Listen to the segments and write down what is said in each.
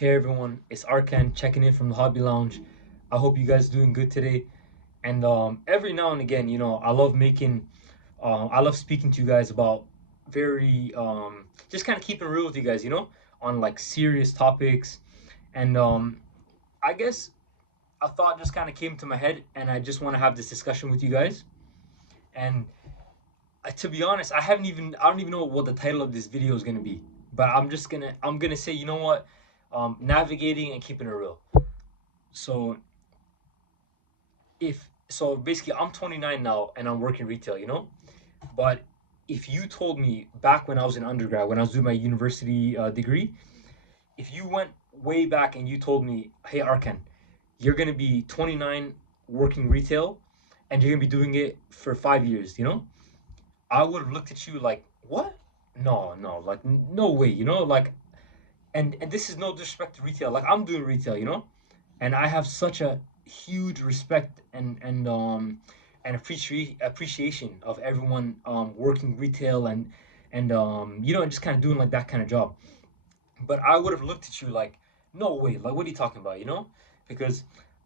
Hey everyone, it's Arkan checking in from the Hobby Lounge. I hope you guys doing good today. And every now and again, I love speaking to you guys about very just kind of keeping it real with you guys, on like serious topics. And I guess a thought just kind of came to my head, and I just want to have this discussion with you guys. And to be honest, I don't even know what the title of this video is gonna be, but I'm gonna say, you know what, navigating and keeping it real. So if so basically I'm 29 now and I'm working retail, but if you told me back when I was in undergrad, when I was doing my university degree, if you went way back and you told me, hey Arkan, you're gonna be 29 working retail and you're gonna be doing it for 5 years, I would have looked at you like, what? No, no, like no way, like, and this is no disrespect to retail, like I'm doing retail, and I have such a huge respect and appreciation of everyone working retail and just kind of doing like that kind of job. But I would have looked at you like, no way, like what are you talking about, Because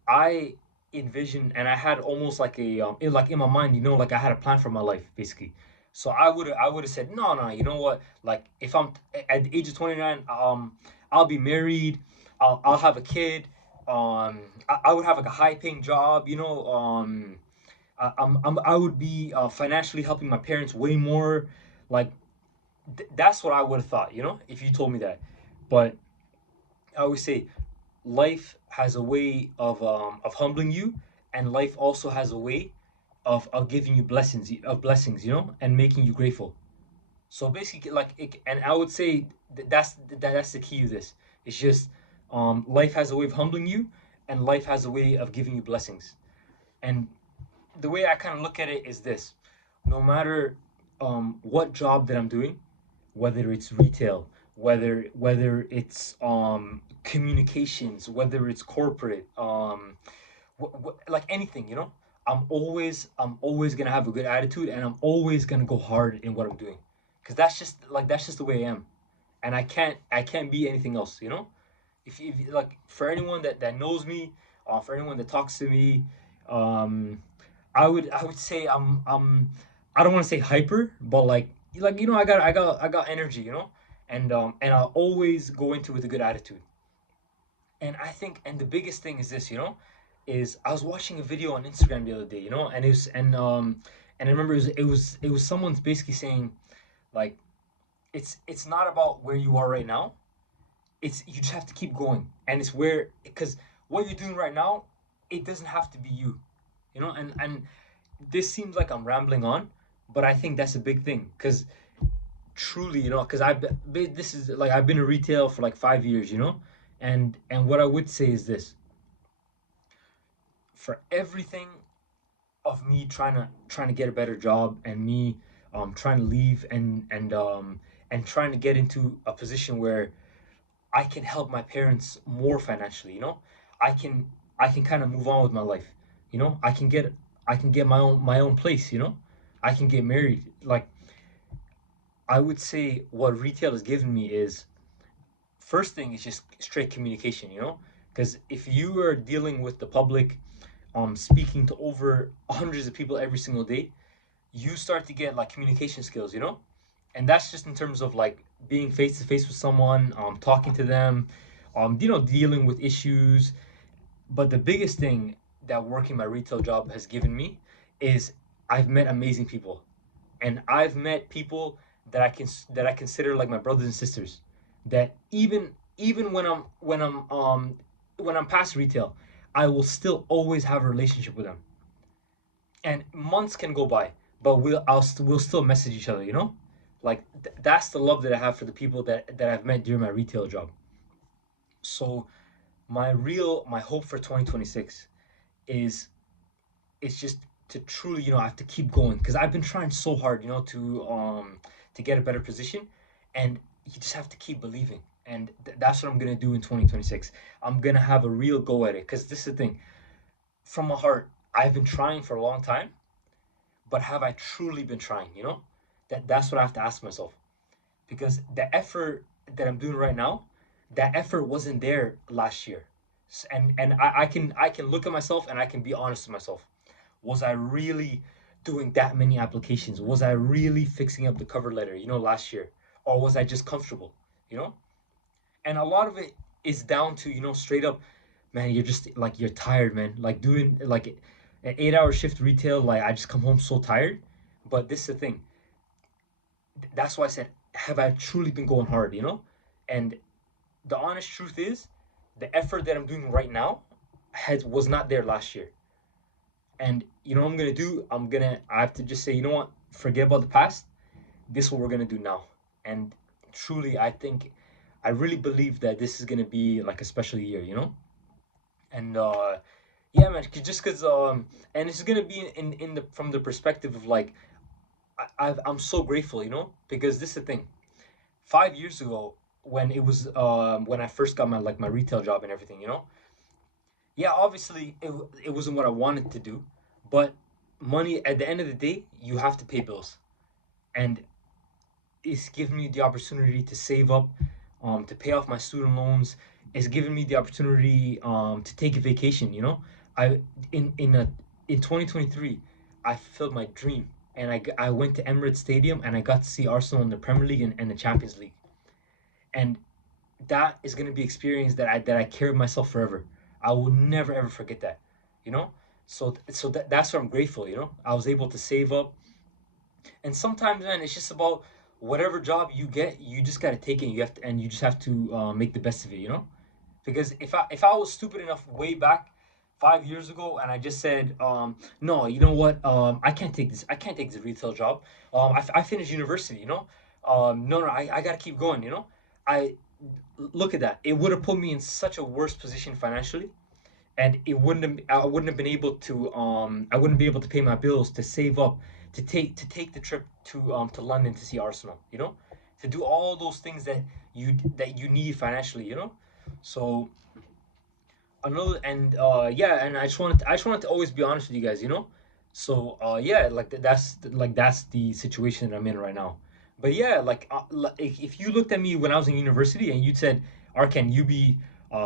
I envisioned and I had almost like like in my mind, like I had a plan for my life basically. So I would have said, no, no, you know what? Like if I'm at the age of 29, I'll be married, I'll have a kid, I would have like a high paying job, I would be financially helping my parents way more. Like that's what I would have thought, if you told me that. But I always say life has a way of humbling you, and life also has a way of giving you blessings, and making you grateful. So basically, and I would say that's the key to this. It's just life has a way of humbling you, and life has a way of giving you blessings. And the way I kind of look at it is this: no matter what job that I'm doing, whether it's retail, whether it's communications, whether it's corporate, like anything, I'm always gonna have a good attitude, and I'm always gonna go hard in what I'm doing, because that's just the way I am, and I can't be anything else, if like for anyone that knows me, for anyone that talks to me, um I would say I don't want to say hyper, but like I got energy, and I'll always go into it with a good attitude. And I think, and the biggest thing is this, is I was watching a video on Instagram the other day, and I remember it was someone's basically saying, like, it's not about where you are right now. It's you just have to keep going, and it's where, because what you're doing right now, it doesn't have to be you, and this seems like I'm rambling on, but I think that's a big thing, because truly, because this is like I've been in retail for like 5 years, and what I would say is this: for everything of me trying to get a better job, and me trying to leave and trying to get into a position where I can help my parents more financially, I can I can kind of move on with my life, I can get my own place, I can get married. Like, I would say what retail has given me is, first thing is just straight communication, because if you are dealing with the public, speaking to over hundreds of people every single day, you start to get like communication skills, and that's just in terms of like being face to face with someone, talking to them, dealing with issues. But the biggest thing that working my retail job has given me is I've met amazing people, and I've met people that I consider like my brothers and sisters. That even when I'm past retail, I will still always have a relationship with them. And months can go by, but we'll still message each other. Like that's the love that I have for the people that I've met during my retail job. So my hope for 2026 is it's just to truly, I have to keep going, because I've been trying so hard, to get a better position, and you just have to keep believing. And that's what I'm gonna do in 2026. I'm gonna have a real go at it, because this is the thing. From my heart, I've been trying for a long time, but have I truly been trying? That's what I have to ask myself, because the effort that I'm doing right now, that effort wasn't there last year. And I can look at myself and I can be honest with myself. Was I really doing that many applications? Was I really fixing up the cover letter, last year? Or was I just comfortable, you know? And a lot of it is down to, straight up, man, you're just like, you're tired, man. Like doing like an 8 hour shift retail, like I just come home so tired. But this is the thing. That's why I said, have I truly been going hard, And the honest truth is, the effort that I'm doing right now was not there last year. And you know what I'm gonna do? I have to just say, you know what? Forget about the past. This is what we're gonna do now. And truly, I really believe that this is gonna be like a special year, And yeah, man, just cause and it's gonna be in the from the perspective of like I'm so grateful, because this is the thing. 5 years ago, when it was when I first got my retail job and everything, yeah, obviously it wasn't what I wanted to do, but money at the end of the day, you have to pay bills, and it's given me the opportunity to save up, to pay off my student loans. It's given me the opportunity to take a vacation. I in 2023, I fulfilled my dream, and I went to Emirates Stadium and I got to see Arsenal in the Premier League and the Champions League, and that is going to be experience that I carry with myself forever. I will never ever forget that, you know. That's what I'm grateful. I was able to save up, and sometimes, man, it's just about whatever job you get, you just gotta take it. And you just have to make the best of it. Because if I was stupid enough way back 5 years ago and I just said, no, you know what, I can't take this. I can't take this retail job. I finished university. No, I gotta keep going. I look at that. It would have put me in such a worse position financially, and I wouldn't have been able to I wouldn't be able to pay my bills, to save up, to take the trip to London to see Arsenal, to do all those things that you need financially, so another and yeah, and I just wanted to always be honest with you guys, so yeah, like that's the situation that I'm in right now. But yeah, like if you looked at me when I was in university and you said, Arkan, you be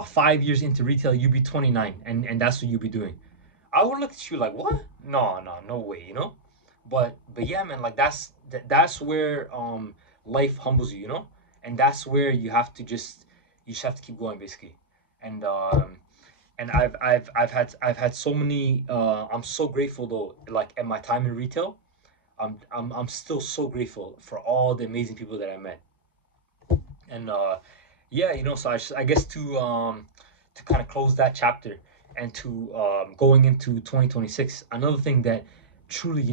5 years into retail, you be 29, and that's what you be doing, I would look at you like, what? No, no, no way, but yeah, man, like that's where life humbles you, and that's where you just have to keep going, basically. And I've had so many. I'm so grateful though. Like at my time in retail, I'm still so grateful for all the amazing people that I met. And yeah, so I guess to kind of close that chapter, and to going into 2026, another thing that truly,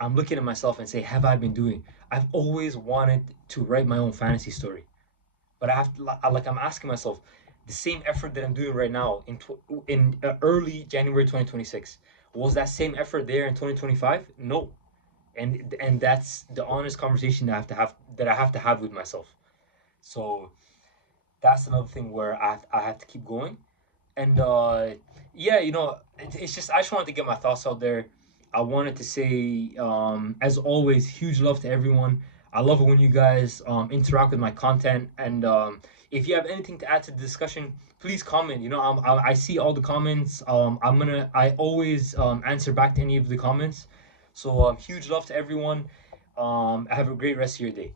I'm looking at myself and say, have I been doing? I've always wanted to write my own fantasy story, but I have to, I'm asking myself, the same effort that I'm doing right now in early January 2026, was that same effort there in 2025? No. And that's the honest conversation that I have to have with myself. So that's another thing where I have to keep going. And yeah, it's just, I just wanted to get my thoughts out there. I wanted to say, as always, huge love to everyone. I love it when you guys interact with my content. And if you have anything to add to the discussion, please comment. I see all the comments. I always answer back to any of the comments. So huge love to everyone. Have a great rest of your day.